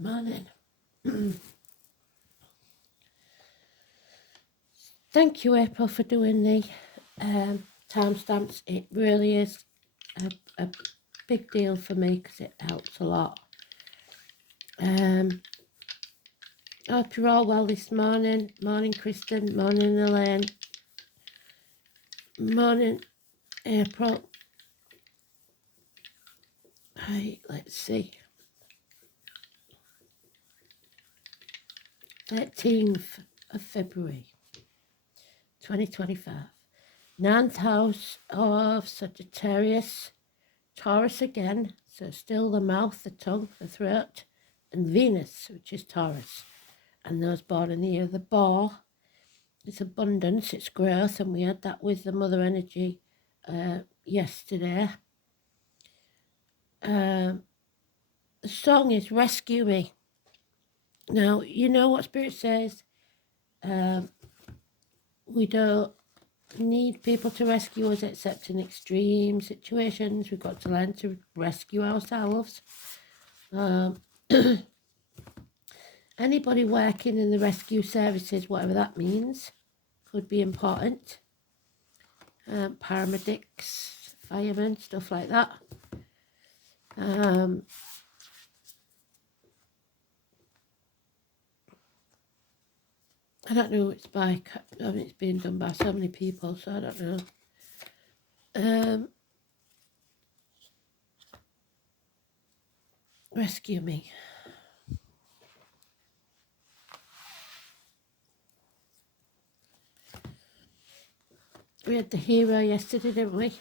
Morning. Thank you, April, for doing the timestamps. It really is a big deal for me because it helps a lot. I hope you're all well this morning. Morning, Kristen. Morning, Elaine. Morning, April. Right, let's see. 13th of February, 2025. 9th house of Sagittarius. Taurus again, so still the mouth, the tongue, the throat, and Venus, which is Taurus. And those born in the year of the boar, it's abundance, it's growth, and we had that with the mother energy yesterday. The song is Rescue Me. Now, you know what Spirit says, we don't need people to rescue us except in extreme situations. We've got to learn to rescue ourselves. Anybody working in the rescue services, whatever that means, could be important. Paramedics, firemen, stuff like that. I don't know who it's by. I mean, it's being done by so many people, so I don't know. Rescue me. We had the hero yesterday, didn't we?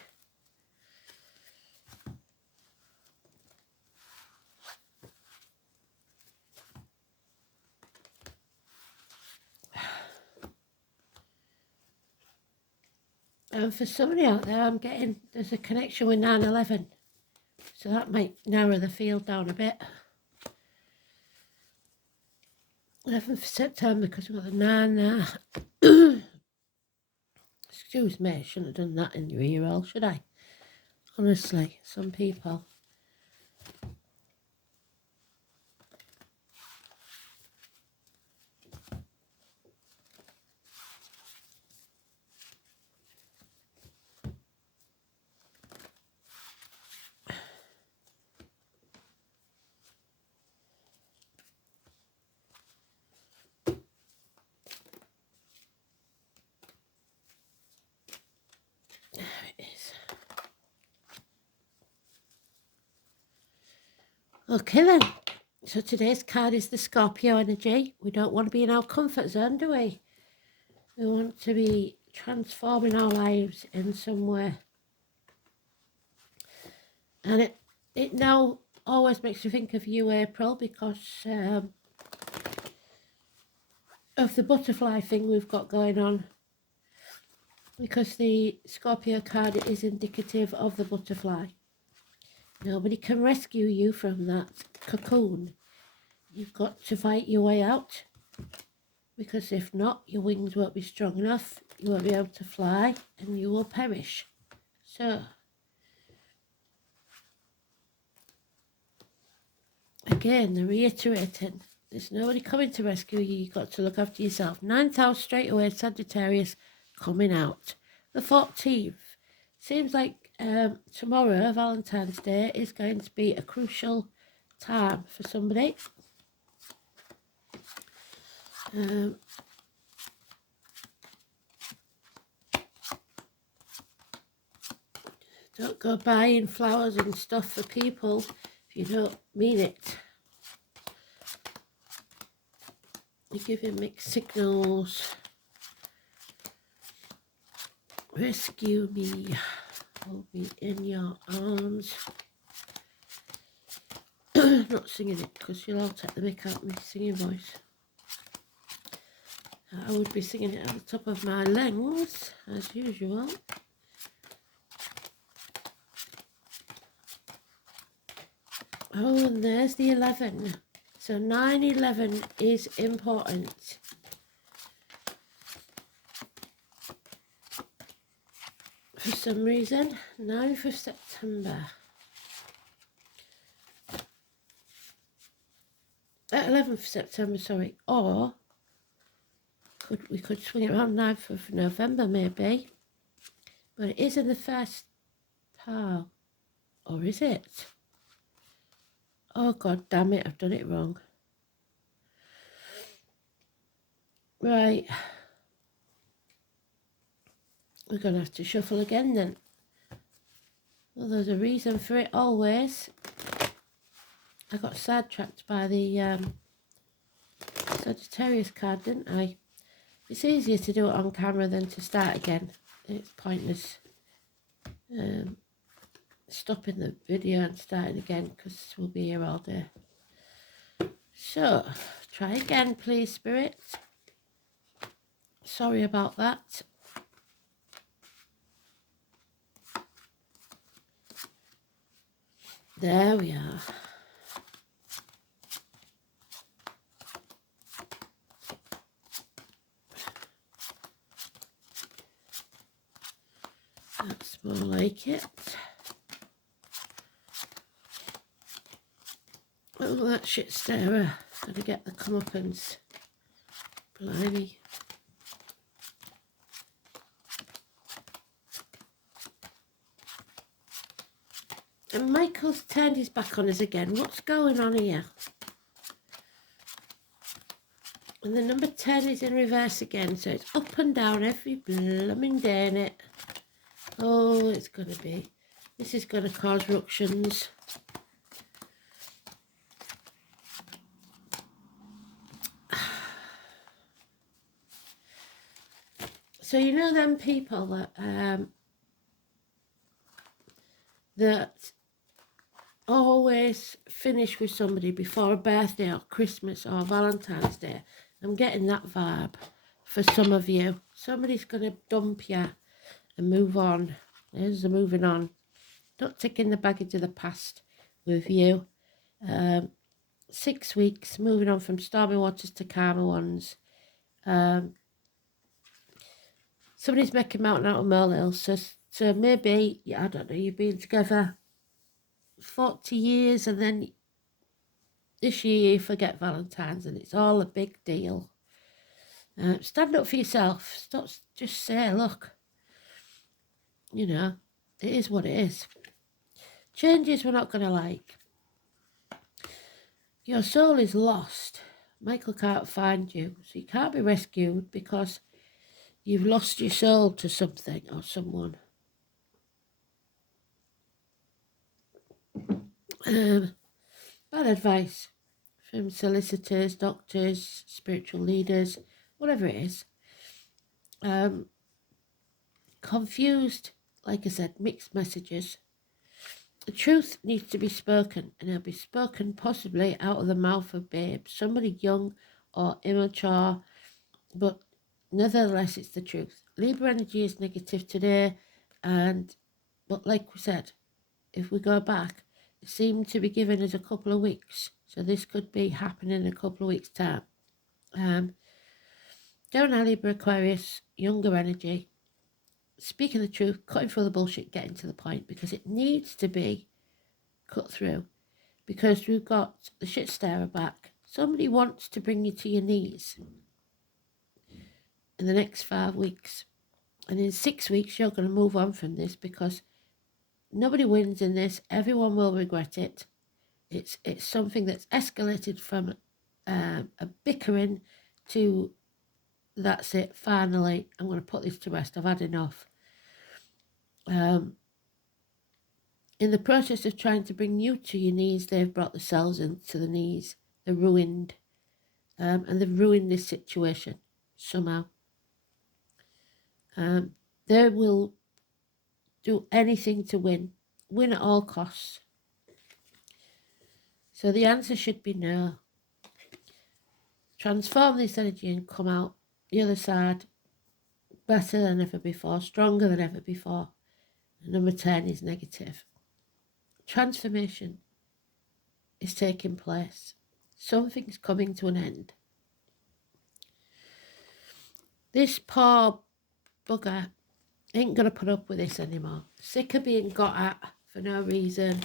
And for somebody out there, there's a connection with 9/11. So that might narrow the field down a bit. 11th September, because we've got the 9 there. Excuse me, I shouldn't have done that in your ear roll, should I? Honestly, some people. There it is. Okay then. So today's card is the Scorpio energy. We don't want to be in our comfort zone, do we? We want to be transforming our lives in some way. And it now always makes me think of you, April, because of the butterfly thing we've got going on. Because the Scorpio card is indicative of the butterfly. Nobody can rescue you from that cocoon. You've got to fight your way out. Because if not, your wings won't be strong enough. You won't be able to fly and you will perish. So, again, the reiterating, there's nobody coming to rescue you. You've got to look after yourself. 9th house straight away, Sagittarius coming out. The 14th. Seems like tomorrow, Valentine's Day, is going to be a crucial time for somebody. Don't go buying flowers and stuff for people if you don't mean it. You're giving mixed signals. Rescue me. Hold me in your arms. Not singing it because you'll all take the mick out of my singing voice. I would be singing it at the top of my lungs, as usual. Oh, and there's the 11. So 9/11 is important. For some reason, 9th of September. 11th September, sorry, or we could swing it around 9th of November maybe, but it is in the first pile, or is it? Oh god damn it, I've done it wrong. Right, we're gonna have to shuffle again then. Well, there's a reason for it always. I got sidetracked by the Sagittarius card, didn't I? It's easier to do it on camera than to start again. It's pointless stopping the video and starting again because we'll be here all day. So, try again, please, Spirit. Sorry about that. There we are. That's more like it. Oh, that shit starer. Gotta get the comeuppance. Blimey. And Michael's turned his back on us again. What's going on here? And the number 10 is in reverse again, so it's up and down every blooming day in it. Oh, it's going to be. This is going to cause ructions. So you know them people that always finish with somebody before a birthday or Christmas or Valentine's Day. I'm getting that vibe for some of you. Somebody's going to dump you and move on. There's the moving on. Not taking the baggage of the past with you. 6 weeks, moving on from stormy waters to calmer ones. Somebody's making mountain out of molehill. So maybe, I don't know, you've been together 40 years and then this year you forget Valentine's and it's all a big deal. Stand up for yourself. Stop, just say, look, you know, it is what it is. Changes we're not going to like. Your soul is lost. Michael can't find you, so you can't be rescued because you've lost your soul to something or someone. Bad advice from solicitors, doctors, spiritual leaders, whatever it is. Confused, like I said, mixed messages. The truth needs to be spoken, and it'll be spoken possibly out of the mouth of babe, somebody young or immature, but nevertheless it's the truth. Libra energy is negative today, but like we said, if we go back, it seemed to be giving us a couple of weeks, so this could be happening in a couple of weeks' time. Gemini, Libra, Aquarius, younger energy, speaking the truth, cutting through the bullshit, getting to the point, because it needs to be cut through, because we've got the shit starer back. Somebody wants to bring you to your knees in the next 5 weeks, and in 6 weeks you're going to move on from this, because nobody wins in this. Everyone will regret it. It's something that's escalated from a bickering to, that's it, finally I'm going to put this to rest, I've had enough. In the process of trying to bring you to your knees, they've brought themselves into the knees. They're ruined, and they've ruined this situation somehow. They will do anything to win at all costs. So the answer should be no. Transform this energy and come out the other side better than ever before, stronger than ever before. Number 10 is negative. Transformation is taking place. Something's coming to an end. This poor bugger ain't going to put up with this anymore. Sick of being got at for no reason,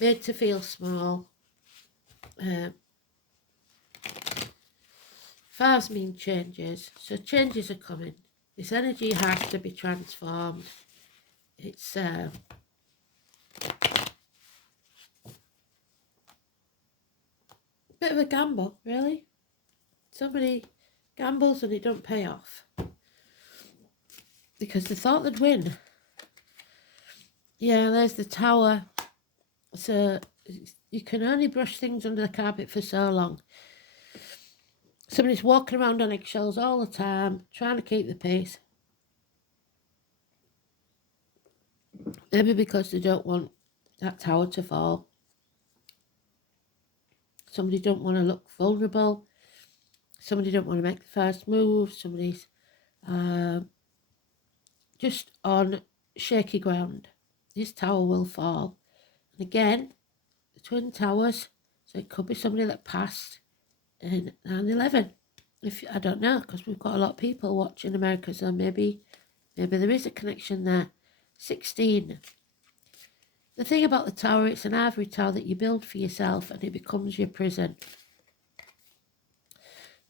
made to feel small. Fives mean changes. So changes are coming. This energy has to be transformed. It's a bit of a gamble, really. Somebody gambles and it don't pay off. Because they thought they'd win. Yeah, there's the Tower. So you can only brush things under the carpet for so long. Somebody's walking around on eggshells all the time, trying to keep the peace. Maybe because they don't want that tower to fall. Somebody don't want to look vulnerable. Somebody don't want to make the first move. Somebody's just on shaky ground. This tower will fall. And again, the Twin Towers. So it could be somebody that passed in 9/11. If I don't know, because we've got a lot of people watching America, so maybe there is a connection there. 16. The thing about the tower, it's an ivory tower that you build for yourself and it becomes your prison.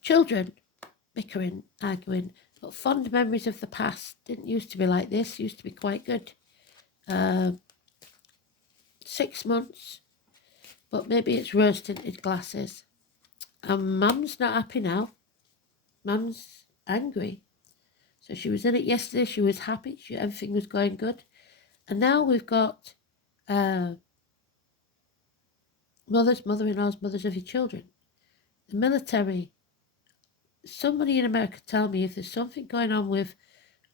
Children bickering, arguing, but fond memories of the past. Didn't used to be like this, used to be quite good. 6 months, but maybe it's rose-tinted glasses. And Mum's not happy now. Mum's angry. So she was in it yesterday, she was happy, everything was going good. And now we've got mothers, mother-in-laws, mothers of your children. The military. Somebody in America tell me if there's something going on with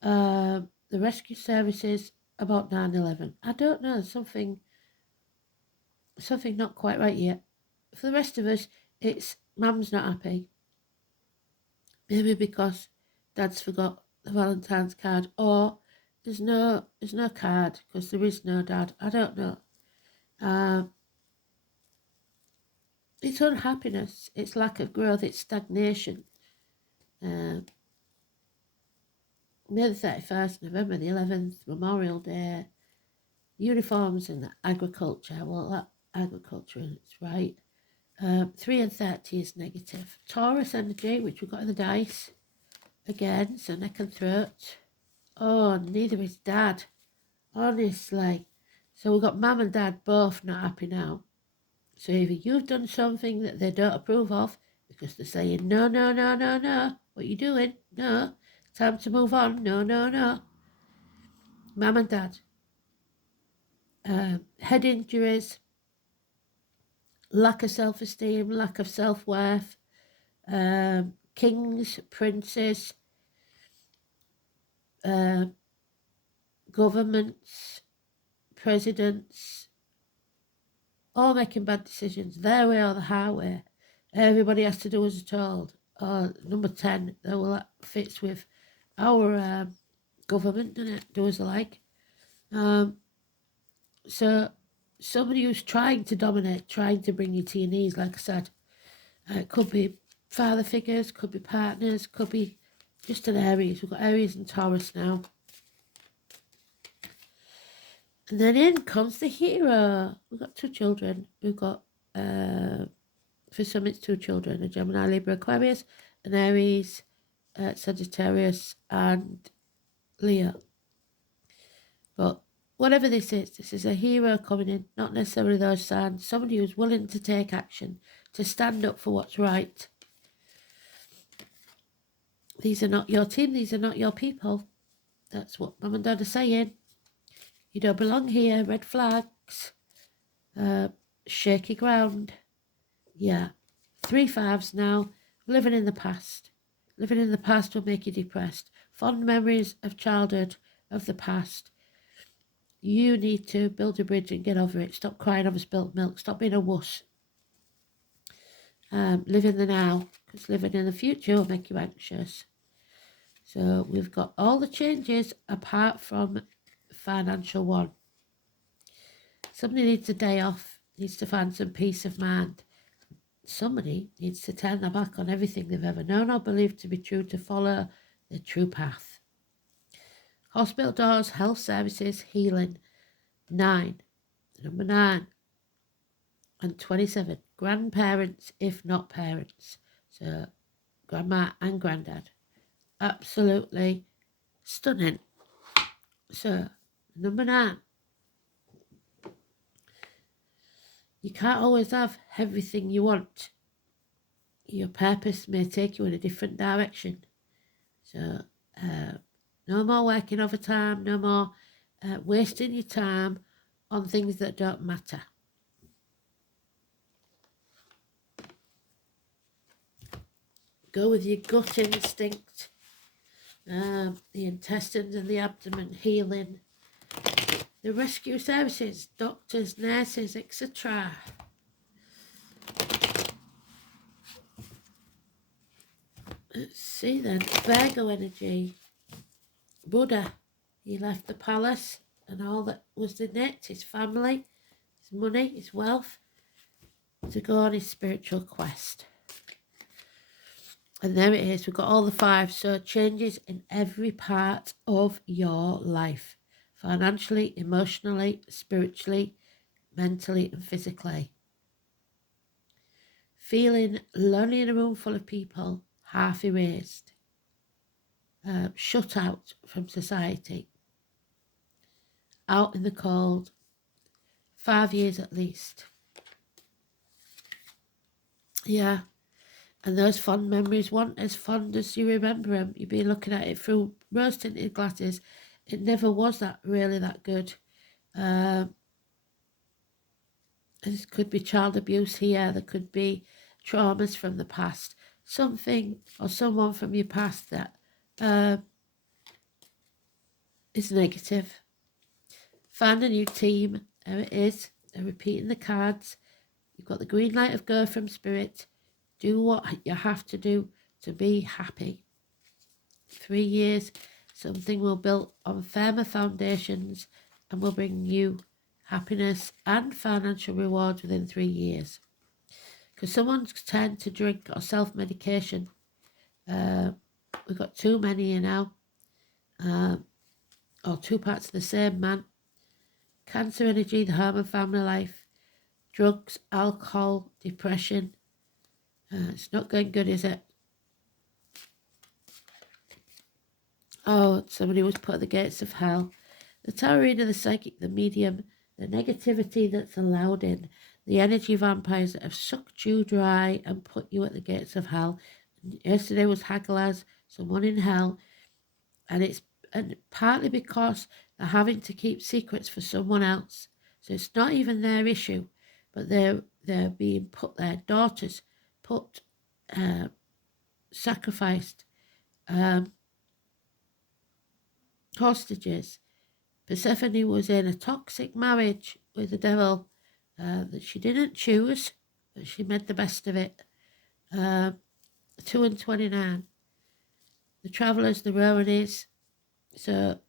the rescue services about 9/11. I don't know, something not quite right yet. For the rest of us, it's Mum's not happy. Maybe because Dad's forgot the Valentine's card, or there's no card because there is no Dad. I don't know. It's unhappiness, it's lack of growth, it's stagnation. May the 31st, November the 11th, Memorial Day, uniforms and agriculture. Well, that agriculture is right. 3 and 30 is negative. Taurus energy, which we've got in the dice. Again, so neck and throat. Oh, neither is Dad. Honestly. So we've got Mum and Dad both not happy now. So either you've done something that they don't approve of, because they're saying, no, no, no, no, no. What are you doing? No. Time to move on. No, no, no. Mum and Dad. Head injuries. Lack of self-esteem. Lack of self-worth. Kings, princes. Governments. Presidents. All making bad decisions. Their way or the highway. Everybody has to do as they're told. Number 10, well, that fits with our government, doesn't it? Do as they like. So somebody who's trying to dominate, trying to bring you to your knees, like I said, it could be father figures, could be partners, could be just an Aries. We've got Aries and Taurus now. And then in comes the hero. We've got 2 children. We've got, for some it's 2 children, a Gemini, Libra, Aquarius, an Aries, Sagittarius, and Leo. But whatever this is a hero coming in, not necessarily those signs, somebody who's willing to take action, to stand up for what's right. These are not your team, these are not your people. That's what Mum and Dad are saying. You don't belong here, red flags, shaky ground. Yeah, 3 5s now, living in the past. Living in the past will make you depressed. Fond memories of childhood, of the past. You need to build a bridge and get over it. Stop crying over spilt milk. Stop being a wuss. Live in the now, because living in the future will make you anxious. So we've got all the changes apart from financial one. Somebody needs a day off, needs to find some peace of mind. Somebody needs to turn their back on everything they've ever known or believed to be true to follow the true path. Hospital doors, health services, healing. 9. Number 9. And 27. Grandparents, if not parents. So grandma and granddad. Absolutely stunning. So, number 9. You can't always have everything you want. Your purpose may take you in a different direction. So, no more working overtime, no more wasting your time on things that don't matter. Go with your gut instinct, the intestines and the abdomen healing, the rescue services, doctors, nurses, etc. Let's see then, Virgo energy, Buddha, he left the palace and all that was in it, his family, his money, his wealth, to go on his spiritual quest. And there it is, we've got all the 5, so changes in every part of your life, financially, emotionally, spiritually, mentally and physically. Feeling lonely in a room full of people, half erased, shut out from society, out in the cold, 5 years at least. Yeah. And those fond memories weren't as fond as you remember them. You've been looking at it through rose-tinted glasses. It never was really that good. There could be child abuse here. There could be traumas from the past. Something or someone from your past that is negative. Find a new team. There it is. They're repeating the cards. You've got the green light of go from Spirit. Do what you have to do to be happy. 3 years, something will build on firmer foundations and will bring you happiness and financial rewards within 3 years. Because someone's turned to drink or self-medication. We've got too many here now. Or 2 parts of the same man. Cancer energy, the home and family life. Drugs, alcohol, depression. It's not going good, is it? Oh, somebody was put at the gates of hell. The tarot reader, the psychic, the medium, the negativity that's allowed in, the energy vampires that have sucked you dry and put you at the gates of hell. Yesterday was Hagalaz, someone in hell, and partly because they're having to keep secrets for someone else. So it's not even their issue, but they're being put, their daughters put, sacrificed, hostages. Persephone was in a toxic marriage with the devil that she didn't choose, but she made the best of it. 2 and 29. The travellers, the Rowanis. So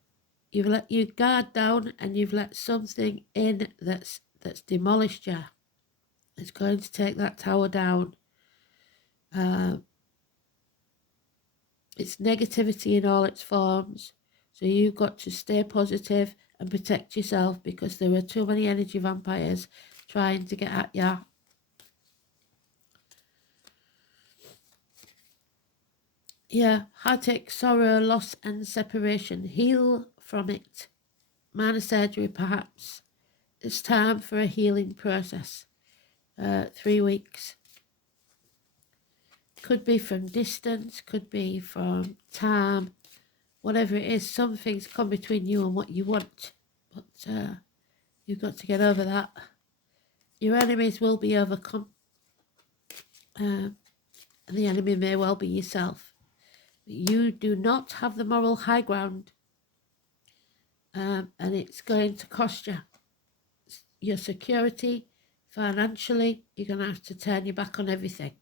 you've let your guard down and you've let something in that's demolished you. It's going to take that tower down. It's negativity in all its forms. So you've got to stay positive and protect yourself because there are too many energy vampires trying to get at you. Yeah, heartache, sorrow, loss and separation. Heal from it. Minor surgery perhaps. It's time for a healing process. 3 weeks. Could be from distance, could be from time, whatever it is. Some things come between you and what you want, but you've got to get over that. Your enemies will be overcome, and the enemy may well be yourself. But you do not have the moral high ground, and it's going to cost you your security, financially. You're going to have to turn your back on everything.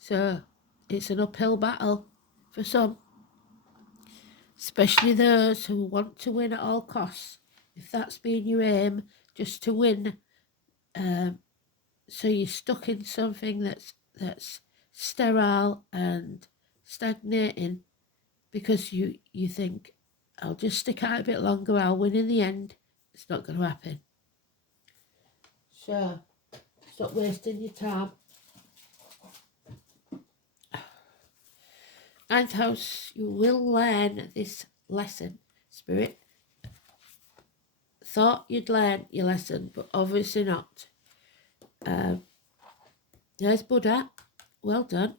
So it's an uphill battle for some, especially those who want to win at all costs. If that's been your aim, just to win, so you're stuck in something that's sterile and stagnating because you think, I'll just stick out a bit longer, I'll win in the end. It's not going to happen. So stop wasting your time. Ninth house, you will learn this lesson. Spirit thought you'd learn your lesson, but obviously not. There's Buddha. Well done.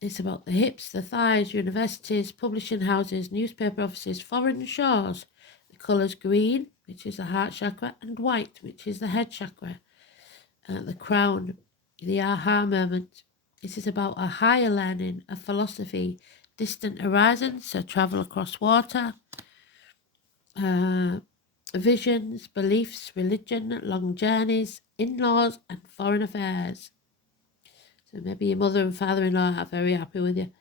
It's about the hips, the thighs, universities, publishing houses, newspaper offices, foreign shores. The colours green, which is the heart chakra, and white, which is the head chakra. The crown, the aha moment. This is about a higher learning, a philosophy, distant horizons, so travel across water, visions, beliefs, religion, long journeys, in-laws, and foreign affairs. So maybe your mother and father-in-law are very happy with you.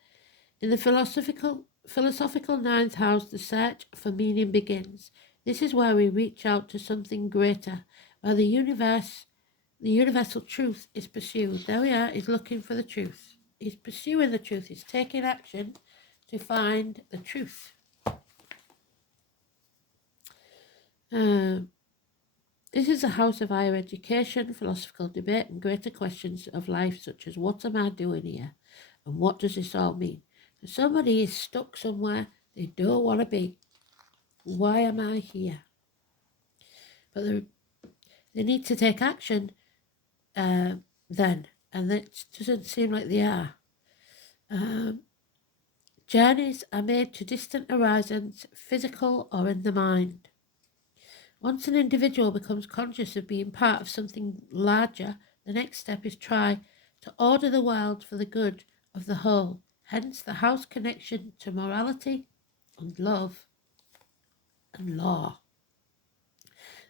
In the philosophical ninth house, the search for meaning begins. This is where we reach out to something greater, where the universal truth is pursued. There we are, he's looking for the truth. He's pursuing the truth. He's taking action to find the truth. This is a house of higher education, philosophical debate, and greater questions of life, such as what am I doing here? And what does this all mean? If somebody is stuck somewhere they don't want to be. Why am I here? But they need to take action then, and it doesn't seem like they are. Journeys are made to distant horizons, physical or in the mind. Once an individual becomes conscious of being part of something larger, the next step is try to order the world for the good of the whole. Hence the house connection to morality and love and law.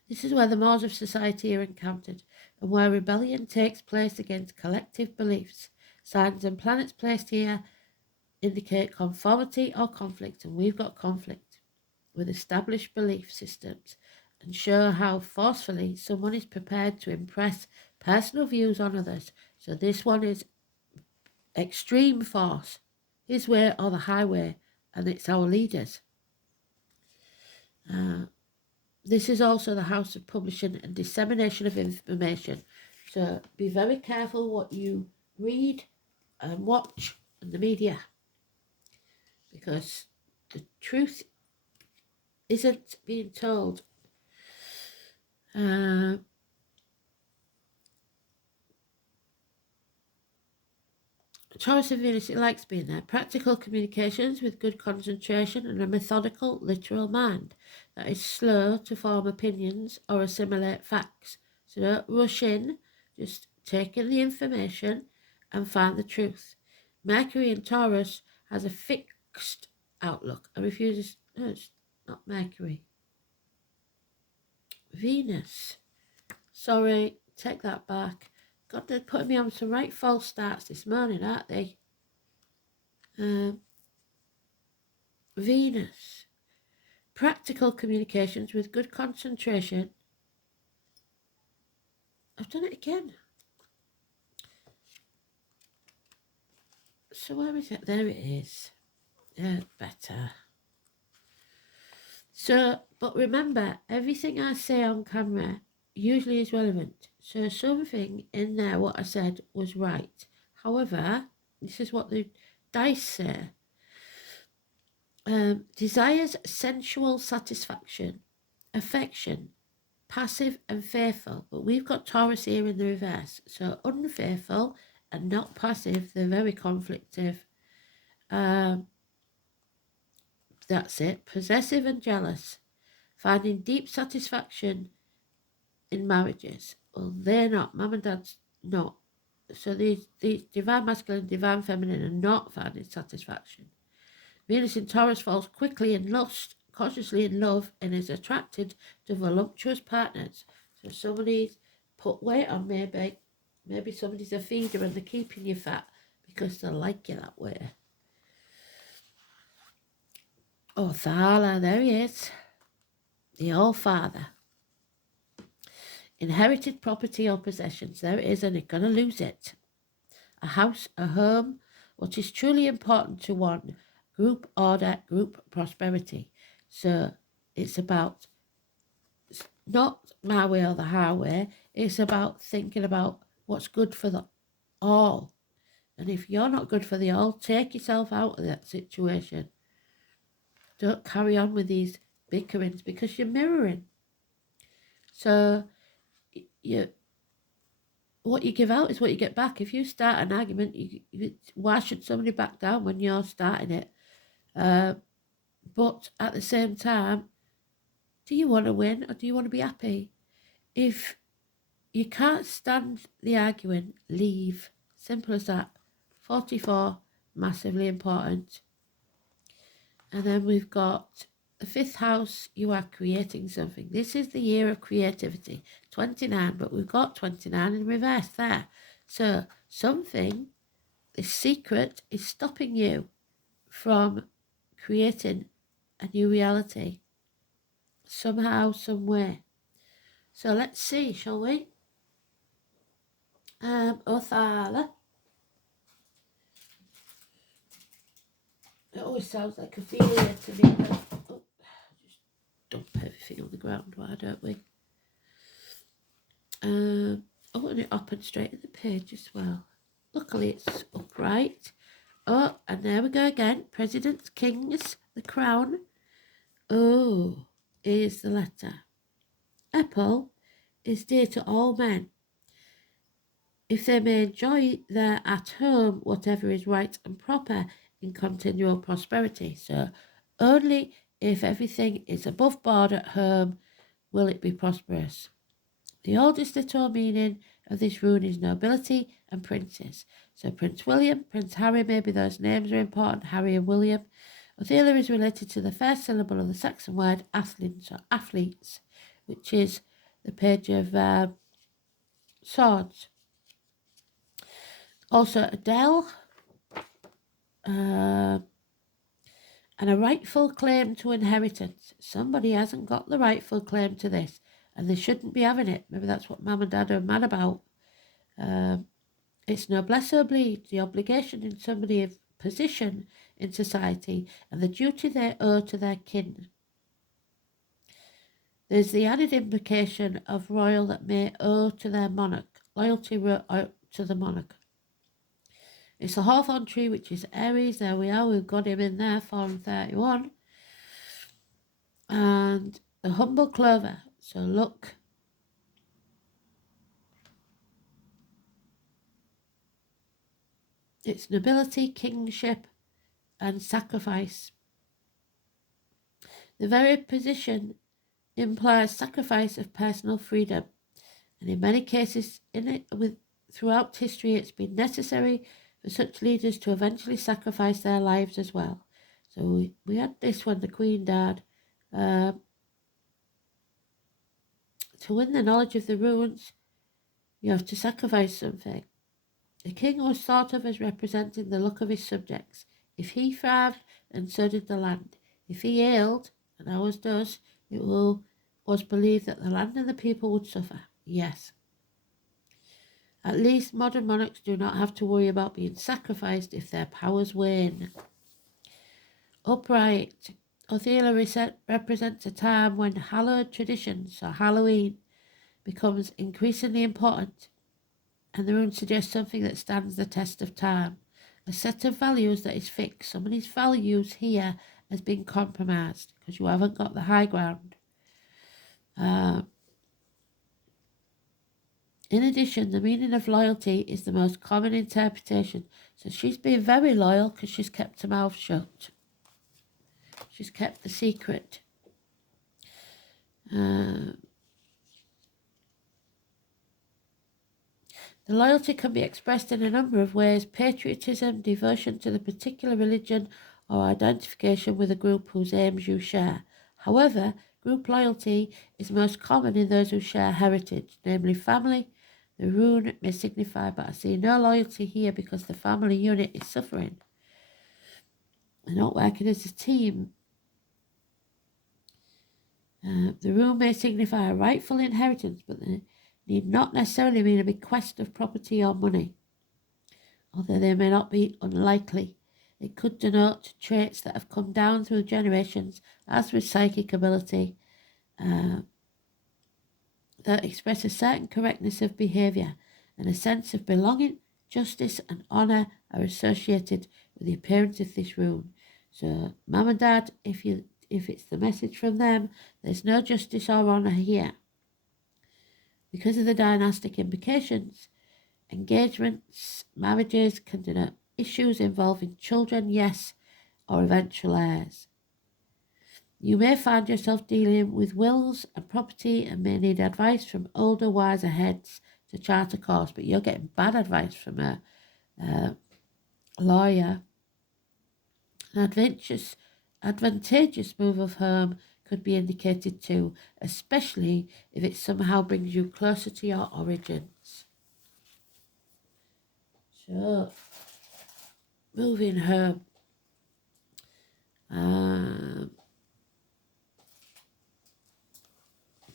This is where the mores of society are encountered, and where rebellion takes place against collective beliefs. Signs and planets placed here indicate conformity or conflict, and we've got conflict with established belief systems, and show how forcefully someone is prepared to impress personal views on others. So this one is extreme force, his way or the highway, and it's our leaders. This is also the house of publishing and dissemination of information. So be very careful what you read and watch in the media, because the truth isn't being told. Taurus and Venus, it likes being there. Practical communications with good concentration and a methodical, literal mind that is slow to form opinions or assimilate facts. So don't rush in, just take in the information and find the truth. Mercury in Taurus has a fixed outlook and refuses. No, it's not Mercury. Venus. Sorry, take that back. God, they're putting me on some right false starts this morning, aren't they? Venus. Practical communications with good concentration. I've done it again. So where is it? There it is. Better. So, but remember, everything I say on camera usually is relevant. So something in there, what I said, was right. However, this is what the dice say. Desires sensual satisfaction, affection, passive and faithful. But we've got Taurus here in the reverse. So unfaithful and not passive, they're very conflictive. That's it. Possessive and jealous. Finding deep satisfaction in marriages. Well, they're not. Mum and dad's not. So these divine masculine, divine feminine are not finding satisfaction. Venus in Taurus falls quickly in lust, cautiously in love, and is attracted to voluptuous partners. So somebody's put weight on, maybe somebody's a feeder and they're keeping you fat because they like you that way. Oh, Thala, there he is. The All-Father. Inherited property or possessions. There it is, and you're going to lose it. A house, a home, what is truly important to one. Group order, group prosperity. So it's about not my way or the highway. It's about thinking about what's good for the all. And if you're not good for the all, take yourself out of that situation. Don't carry on with these bickerings because you're mirroring. So what you give out is what you get back. If you start an argument, why should somebody back down when you're starting it? But at the same time, do you want to win or do you want to be happy? If you can't stand the arguing, leave. Simple as that. 44, massively important. And then we've got the 5th house, you are creating something. This is the year of creativity. 29, but we've got 29 in reverse there. So something, this secret, is stopping you from creating a new reality. Somehow, some way. So let's see, shall we? Othala. It always sounds like Ophelia to me. But, just dump everything on the ground, why don't we? And it up and straight in the page as well. Luckily it's upright. Oh, and there we go again. Presidents, kings, the crown. Oh, here's the letter. Apple is dear to all men. If they may enjoy their at home whatever is right and proper in continual prosperity. So only if everything is above board at home will it be prosperous. The oldest literal meaning of this rune is nobility and princes. So Prince William, Prince Harry, maybe those names are important, Harry and William. Othela is related to the first syllable of the Saxon word athletes, or athletes, which is the page of swords. Also Adele, and a rightful claim to inheritance. Somebody hasn't got the rightful claim to this, and they shouldn't be having it. Maybe that's what Mum and Dad are mad about. It's noblesse oblige, the obligation in somebody of position in society, and the duty they owe to their kin. There's the added implication of royal that may owe to their monarch, loyalty to the monarch. It's a hawthorn tree, which is Aries. There we are. We've got him in there, 4 and 31. And the humble clover. So look. It's nobility, kingship, and sacrifice. The very position implies sacrifice of personal freedom. And in many cases, throughout history, it's been necessary for such leaders to eventually sacrifice their lives as well. So we had this when the Queen died. To win the knowledge of the runes, you have to sacrifice something. The king was thought of as representing the luck of his subjects. If he thrived, then so did the land. If he ailed, and ours does, was believed that the land and the people would suffer. Yes. At least modern monarchs do not have to worry about being sacrificed if their powers wane. Upright. Othela represents a time when hallowed traditions, or Halloween, becomes increasingly important, and the rune suggests something that stands the test of time, a set of values that is fixed. Somebody's values here has been compromised because you haven't got the high ground. In addition, the meaning of loyalty is the most common interpretation. So she's been very loyal because she's kept her mouth shut. She's kept the secret. The loyalty can be expressed in a number of ways: patriotism, devotion to the particular religion, or identification with a group whose aims you share. However, group loyalty is most common in those who share heritage, namely family. The rune may signify, but I see no loyalty here because the family unit is suffering. They're not working as a team. The rune may signify a rightful inheritance, but they need not necessarily mean a bequest of property or money, although they may not be unlikely. It could denote traits that have come down through generations, as with psychic ability, that express a certain correctness of behaviour and a sense of belonging, justice and honour are associated with the appearance of this rune. So, Mum and Dad, if it's the message from them, there's no justice or honour here. Because of the dynastic implications, engagements, marriages can denote issues involving children, yes, or eventual heirs. You may find yourself dealing with wills and property and may need advice from older, wiser heads to chart a course, but you're getting bad advice from a lawyer. An advantageous move of home could be indicated too, especially if it somehow brings you closer to your origins. So, moving home.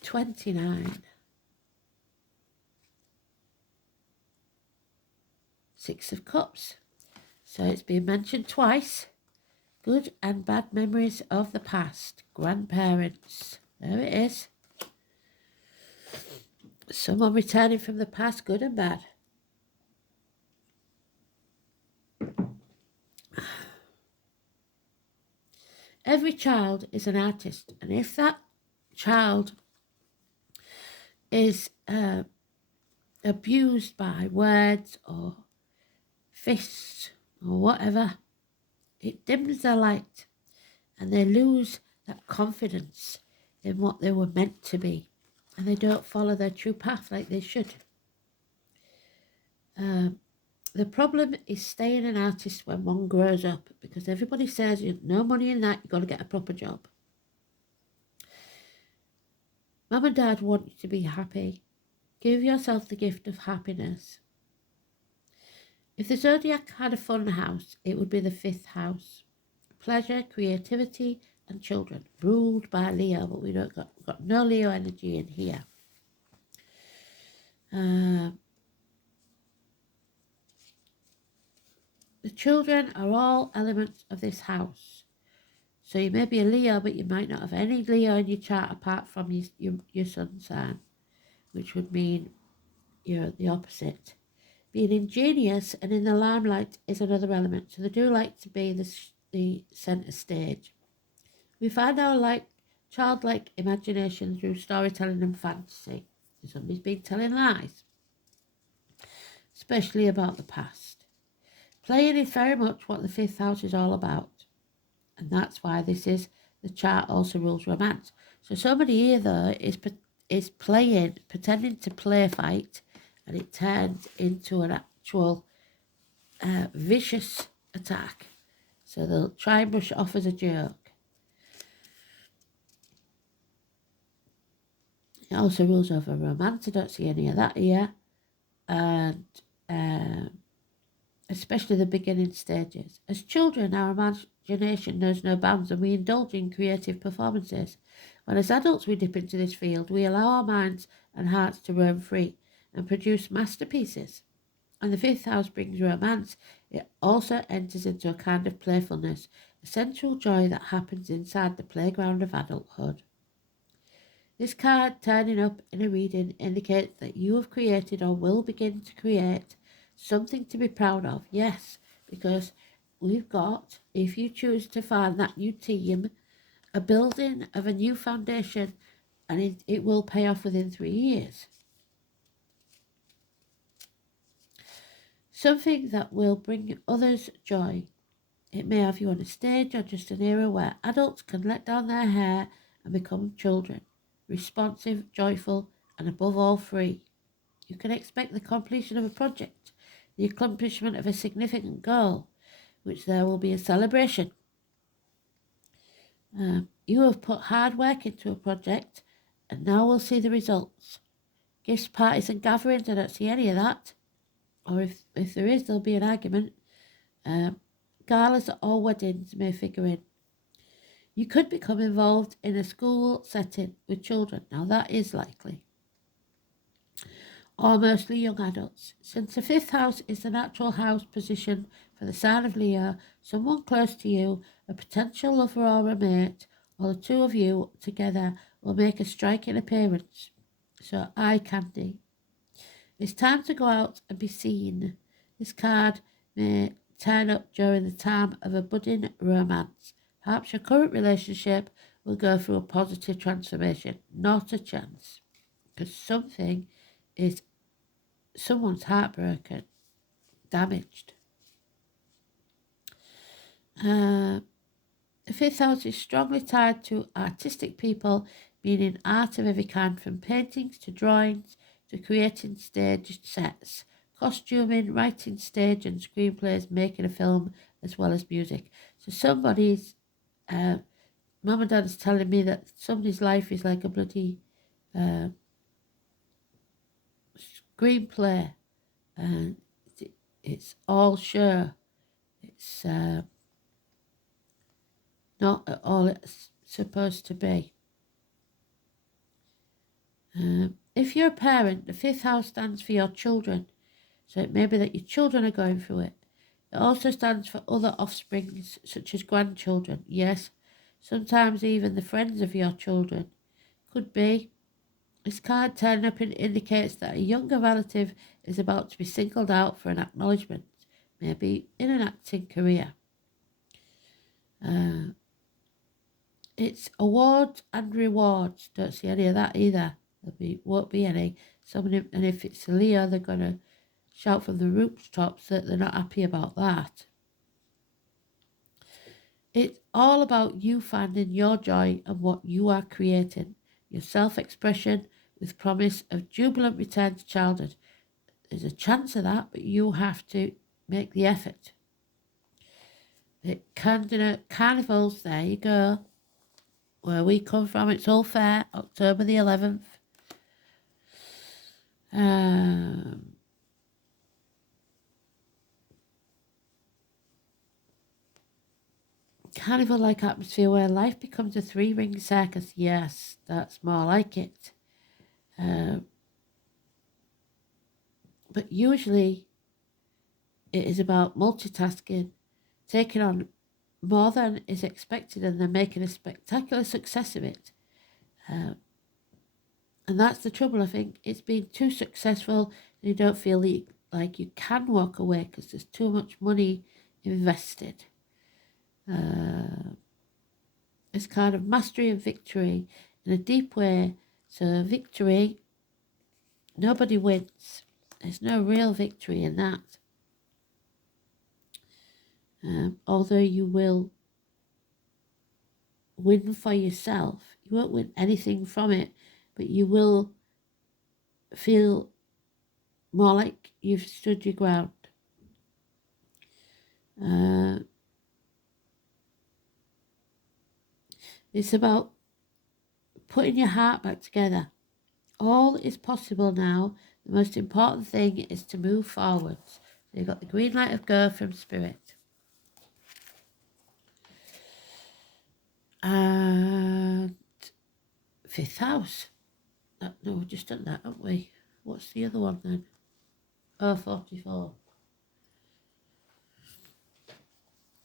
29. Six of Cups. So it's been mentioned twice. Good and bad memories of the past. Grandparents. There it is. Someone returning from the past, good and bad. Every child is an artist, and if that child is abused by words or fists or whatever, it dims their light and they lose that confidence in what they were meant to be, and they don't follow their true path like they should. The problem is staying an artist when one grows up, because everybody says you've no money in that, you've got to get a proper job. Mum and Dad want you to be happy. Give yourself the gift of happiness. If the zodiac had a fun house, it would be the 5th house. Pleasure, creativity and children, ruled by Leo, but we don't got no Leo energy in here. The children are all elements of this house. So you may be a Leo, but you might not have any Leo in your chart apart from your sun sign, which would mean you're the opposite. Being ingenious and in the limelight is another element, so they do like to be the centre stage. We find our childlike imagination through storytelling and fantasy. Somebody's been telling lies, especially about the past. Playing is very much what the 5th house is all about, and that's why the chart also rules romance. So somebody here though is playing, pretending to play a fight, and it turns into an actual vicious attack. So they'll try and brush it off as a joke. It also rules over romance. I don't see any of that here, and especially the beginning stages. As children, our imagination knows no bounds and we indulge in creative performances. When as adults we dip into this field, we allow our minds and hearts to roam free and produce masterpieces. And the 5th house brings romance. It also enters into a kind of playfulness, a sensual joy that happens inside the playground of adulthood. This card turning up in a reading indicates that you have created or will begin to create something to be proud of. Yes, because we've got, if you choose to find that new team, a building of a new foundation, and it will pay off within 3 years. Something that will bring others joy. It may have you on a stage or just an era where adults can let down their hair and become children, responsive, joyful, and above all free. You can expect the completion of a project, the accomplishment of a significant goal, which there will be a celebration. You have put hard work into a project and now we'll see the results. Gifts, parties and gatherings, I don't see any of that. Or if there is, there'll be an argument. Galas or weddings may figure in. You could become involved in a school setting with children. Now that is likely. Or mostly young adults. Since the 5th house is the natural house position for the sign of Leo, someone close to you, a potential lover or a mate, or the two of you together will make a striking appearance. So eye candy. It's time to go out and be seen. This card may turn up during the time of a budding romance. Perhaps your current relationship will go through a positive transformation. Not a chance. Because someone's heartbroken, damaged. The fifth house is strongly tied to artistic people, meaning art of every kind, from paintings to drawings to creating stage sets, costuming, writing stage and screenplays, making a film, as well as music. So somebody's mum and dad is telling me that somebody's life is like a bloody screenplay, and it's all sure. It's not at all it's supposed to be. If you're a parent, the fifth house stands for your children. So it may be that your children are going through it. It also stands for other offspring, such as grandchildren. Yes, sometimes even the friends of your children. Could be. This card turning up indicates that a younger relative is about to be singled out for an acknowledgement, maybe in an acting career. It's awards and rewards. Don't see any of that either. Won't be any. And if it's a Leo, they're going to shout from the rooftops that they're not happy about that. It's all about you finding your joy and what you are creating. Your self-expression with promise of jubilant return to childhood. There's a chance of that, but you have to make the effort. The carnivals, there you go. Where we come from, it's all fair, October the 11th. Carnival-like atmosphere where life becomes a three-ring circus. Yes, that's more like it. But usually it is about multitasking, taking on more than is expected and then making a spectacular success of it. And that's the trouble, I think. It's been too successful and you don't feel like you can walk away because there's too much money invested. It's kind of mastery and victory in a deep way. So victory, nobody wins. There's no real victory in that. Although you will win for yourself, you won't win anything from it, but you will feel more like you've stood your ground. It's about putting your heart back together. All is possible now. The most important thing is to move forwards. So you've got the green light of go from Spirit. And fifth house. No, we've just done that, haven't we? What's the other one then? Oh, 44.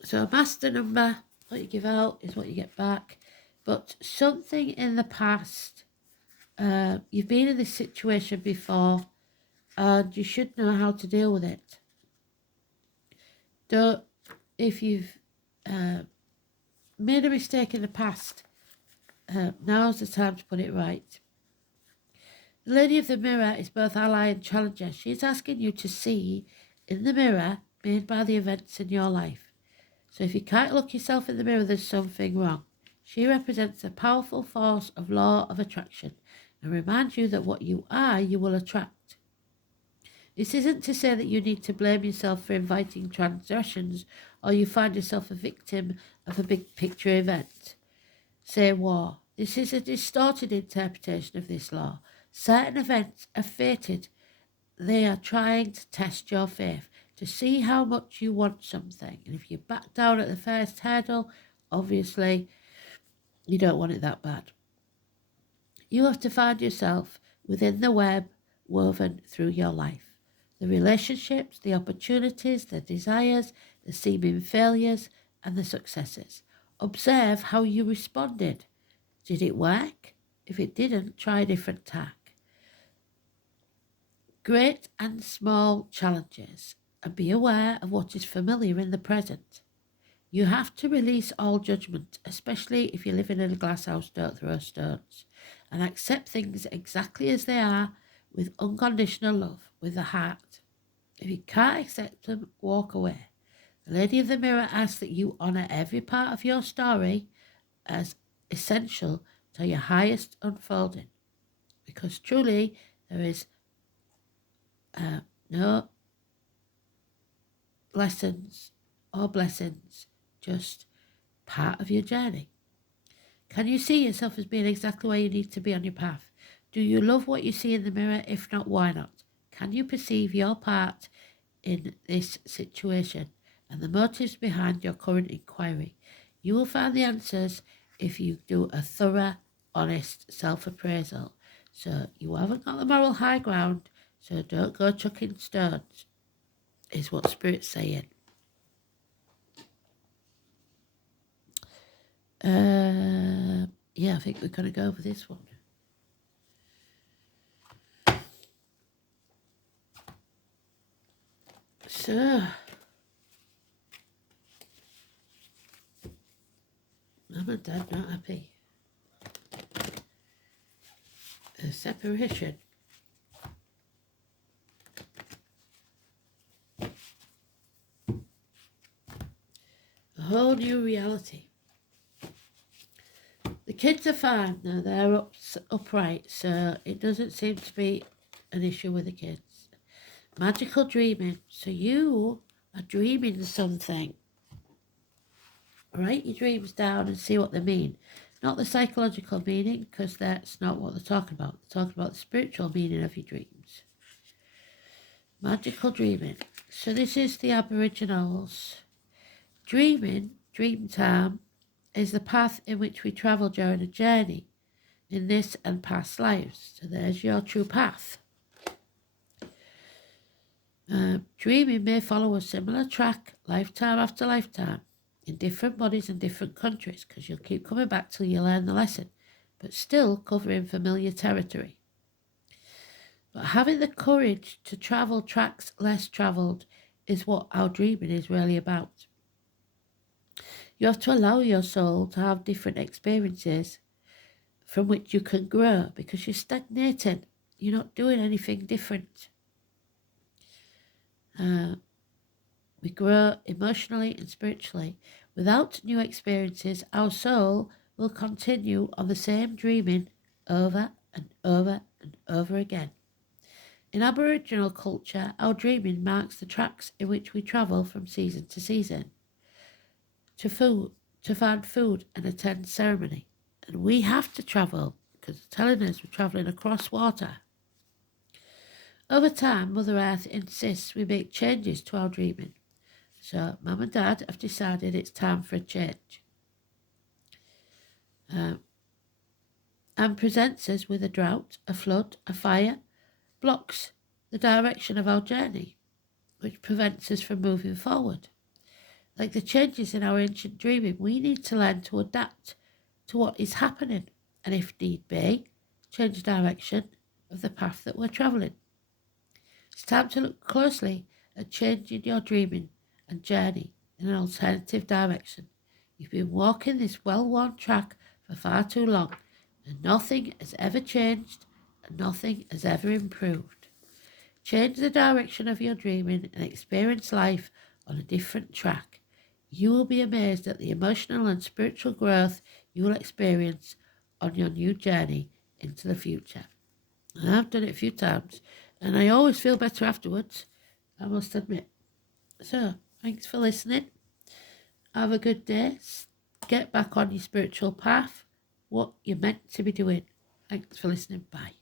So a master number, what you give out is what you get back. But something in the past, you've been in this situation before and you should know how to deal with it. If you've made a mistake in the past, now's the time to put it right. The Lady of the Mirror is both ally and challenger. She's asking you to see in the mirror made by the events in your life. So if you can't look yourself in the mirror, there's something wrong. She represents a powerful force of law of attraction and reminds you that what you are, you will attract. This isn't to say that you need to blame yourself for inviting transgressions or you find yourself a victim of a big picture event. Say war. This is a distorted interpretation of this law. Certain events are fated. They are trying to test your faith, to see how much you want something. And if you back down at the first hurdle, obviously, you don't want it that bad. You have to find yourself within the web woven through your life. The relationships, the opportunities, the desires, the seeming failures, and the successes. Observe how you responded. Did it work? If it didn't, try a different tack. Great and small challenges and be aware of what is familiar in the present. You have to release all judgment, especially if you live in a glass house, don't throw stones, and accept things exactly as they are with unconditional love, with the heart. If you can't accept them, walk away. The Lady of the Mirror asks that you honour every part of your story as essential to your highest unfolding, because truly there is no lessons or blessings, just part of your journey. Can you see yourself as being exactly where you need to be on your path? Do you love what you see in the mirror? If not, why not? Can you perceive your part in this situation and the motives behind your current inquiry? You will find the answers if you do a thorough, honest self-appraisal. So you haven't got the moral high ground, so don't go chucking stones, is what Spirit's saying. Yeah, I think we're going to go over this one. So, Mum and Dad not happy. A separation. A whole new reality. The kids are fine now, they're upright, so it doesn't seem to be an issue with the kids. Magical dreaming. So you are dreaming something. Write your dreams down and see what they mean. Not the psychological meaning, because that's not what they're talking about. They're talking about the spiritual meaning of your dreams. Magical dreaming. So this is the Aboriginals. Dreaming, dream time, is the path in which we travel during a journey in this and past lives. So there's your true path. Dreaming may follow a similar track lifetime after lifetime in different bodies and different countries, because you'll keep coming back till you learn the lesson, but still covering familiar territory. But having the courage to travel tracks less travelled is what our dreaming is really about. You have to allow your soul to have different experiences from which you can grow, because you're stagnating. You're not doing anything different. We grow emotionally and spiritually. Without new experiences, our soul will continue on the same dreaming over and over and over again. In Aboriginal culture, our dreaming marks the tracks in which we travel from season to season, to find food and attend ceremony. And we have to travel, because it's telling us we're travelling across water. Over time, Mother Earth insists we make changes to our dreaming. So Mum and Dad have decided it's time for a change. And presents us with a drought, a flood, a fire, blocks the direction of our journey, which prevents us from moving forward. Like the changes in our ancient dreaming, we need to learn to adapt to what is happening, and if need be, change the direction of the path that we're travelling. It's time to look closely at changing your dreaming and journey in an alternative direction. You've been walking this well-worn track for far too long, and nothing has ever changed and nothing has ever improved. Change the direction of your dreaming and experience life on a different track. You will be amazed at the emotional and spiritual growth you will experience on your new journey into the future. And I've done it a few times, and I always feel better afterwards, I must admit. So, thanks for listening. Have a good day. Get back on your spiritual path, what you're meant to be doing. Thanks for listening. Bye.